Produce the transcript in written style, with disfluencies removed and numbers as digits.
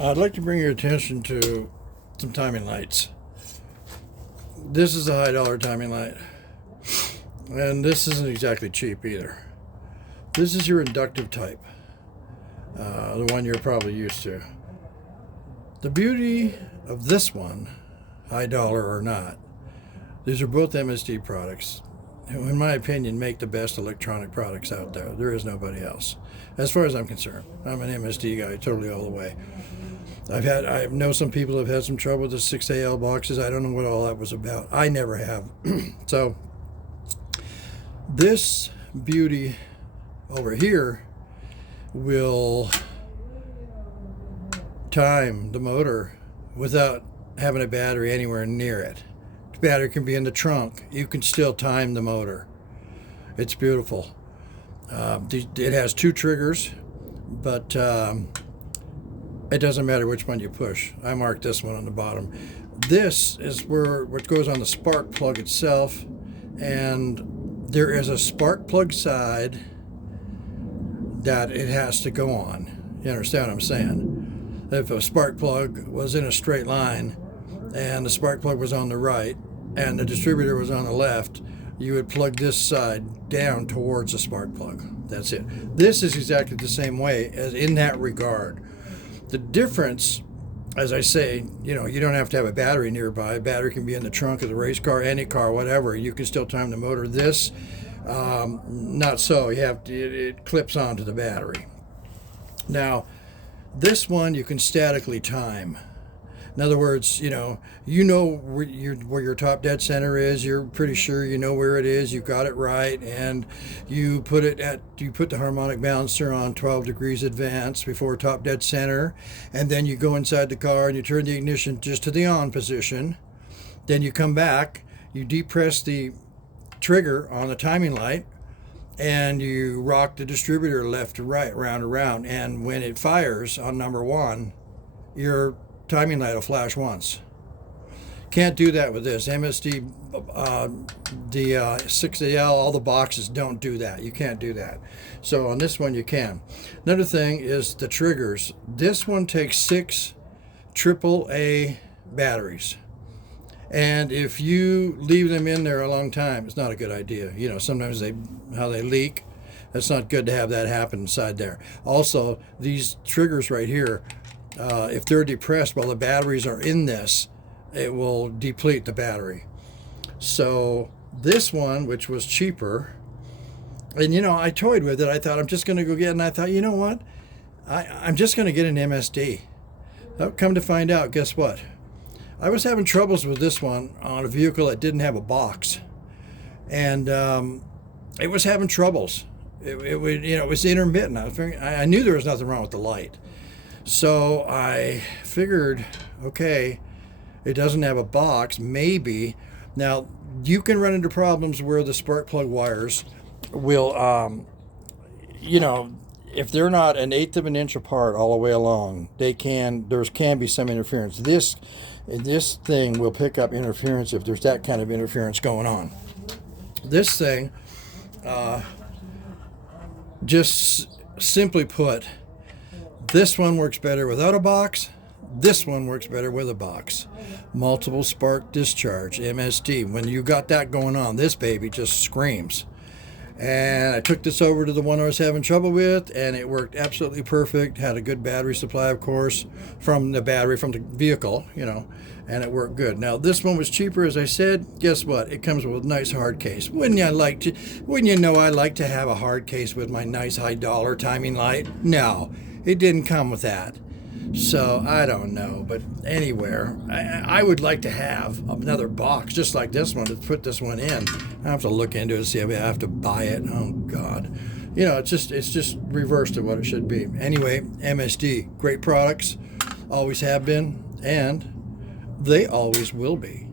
I'd like to bring your attention to some timing lights. This is a high dollar timing light, and this isn't exactly cheap either. This is your inductive type, the one you're probably used to. The beauty of this one, high dollar or not, these are both MSD products, who in my opinion make the best electronic products out there. There is nobody else. As far as I'm concerned, I'm an MSD guy, totally all the way. I know some people have had some trouble with the 6AL boxes. I don't know what all that was about. I never have. So this beauty over here will time the motor without having a battery anywhere near it. The battery can be in the trunk. You can still time the motor. It's beautiful. It has two triggers, but it doesn't matter which one you push. I marked this one on the bottom. This is what goes on the spark plug itself, and there is a spark plug side that it has to go on. You understand what I'm saying? If a spark plug was in a straight line and the spark plug was on the right and the distributor was on the left, you would plug this side down towards the spark plug. That's it. This is exactly the same way as in that regard. The difference, as I say, you don't have to have a battery nearby. A battery can be in the trunk of the race car, any car, whatever. You can still time the motor. This, not so. It clips onto the battery. Now, this one you can statically time. In other words, you know where your top dead center is. You're pretty sure you know where it is. You got it right, and you put the harmonic balancer on 12 degrees advance before top dead center, and then you go inside the car and you turn the ignition just to the on position. Then you come back, you depress the trigger on the timing light, and you rock the distributor left to right, round and round. And when it fires on number one, your timing light will flash once. Can't do that with this. MSD, the 6AL, all the boxes don't do that. You can't do that. So on this one you can. Another thing is the triggers. This one takes 6 AAA batteries. And if you leave them in there a long time, it's not a good idea. Sometimes they leak. That's not good to have that happen inside there. Also, these triggers right here, if they're depressed while the batteries are in this, it will deplete the battery. So this one, which was cheaper, and I toyed with it. I thought I'm just going to go get it, and I thought, you know what? I'm just going to get an MSD. Come to find out, guess what? I was having troubles with this one on a vehicle that didn't have a box, and it was having troubles. It was intermittent. I knew there was nothing wrong with the light. So I figured, okay, it doesn't have a box, maybe. Now, you can run into problems where the spark plug wires will, if they're not 1/8 of an inch apart all the way along, there can be some interference. This thing will pick up interference if there's that kind of interference going on. This thing, just simply put, this one works better without a box. This one works better with a box. Multiple spark discharge, MSD. When you got that going on, this baby just screams. And I took this over to the one I was having trouble with, and it worked absolutely perfect. Had a good battery supply, of course, from the vehicle, and it worked good. Now, this one was cheaper, as I said. Guess what? It comes with a nice hard case. Wouldn't you know I like to have a hard case with my nice high dollar timing light? No. It didn't come with that. So I don't know, but anywhere, I would like to have another box just like this one to put this one in. I have to look into it and see if I have to buy it. Oh God, it's just reversed to what it should be. Anyway, MSD, great products, always have been, and they always will be.